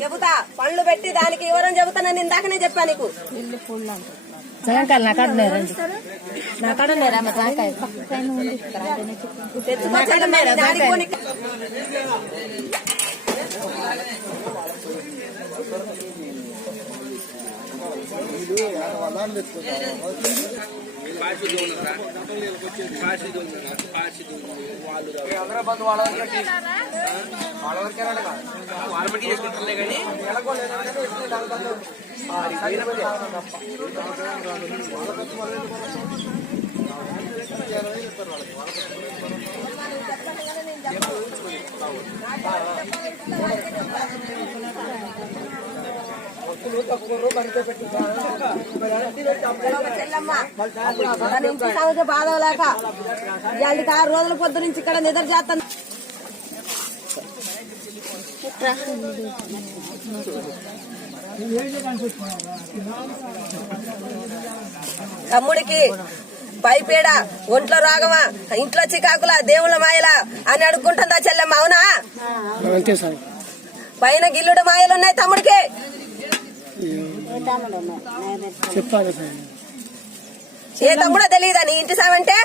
చెబుతా పళ్ళు పెట్టి దానికి వివరం చెబుతా నేను ఇందాకనే చెప్పా నీకు. జాంకాయలు నా కాడ రండి నా కాడ అమ్మ జాంకాయ తెచ్చుకోవచ్చు మరి బాధ లేక ఇవాళకి ఆరు రోజుల పొద్దు నుంచి ఇక్కడ నిద్ర చేస్తాను తమ్ముడికి పైపేడ ఒంట్లో రాగమా? ఇంట్లో చికాకులా దేవుళ్ళ మాయలా అని అడుక్కుంటుందా చెల్లెమ్మ అవునా? పైన గిల్లుడు మాయలు ఉన్నాయి తమ్ముడికి. ఏ తమ్ముడో తెలియదా నీ ఇంటి సావంటే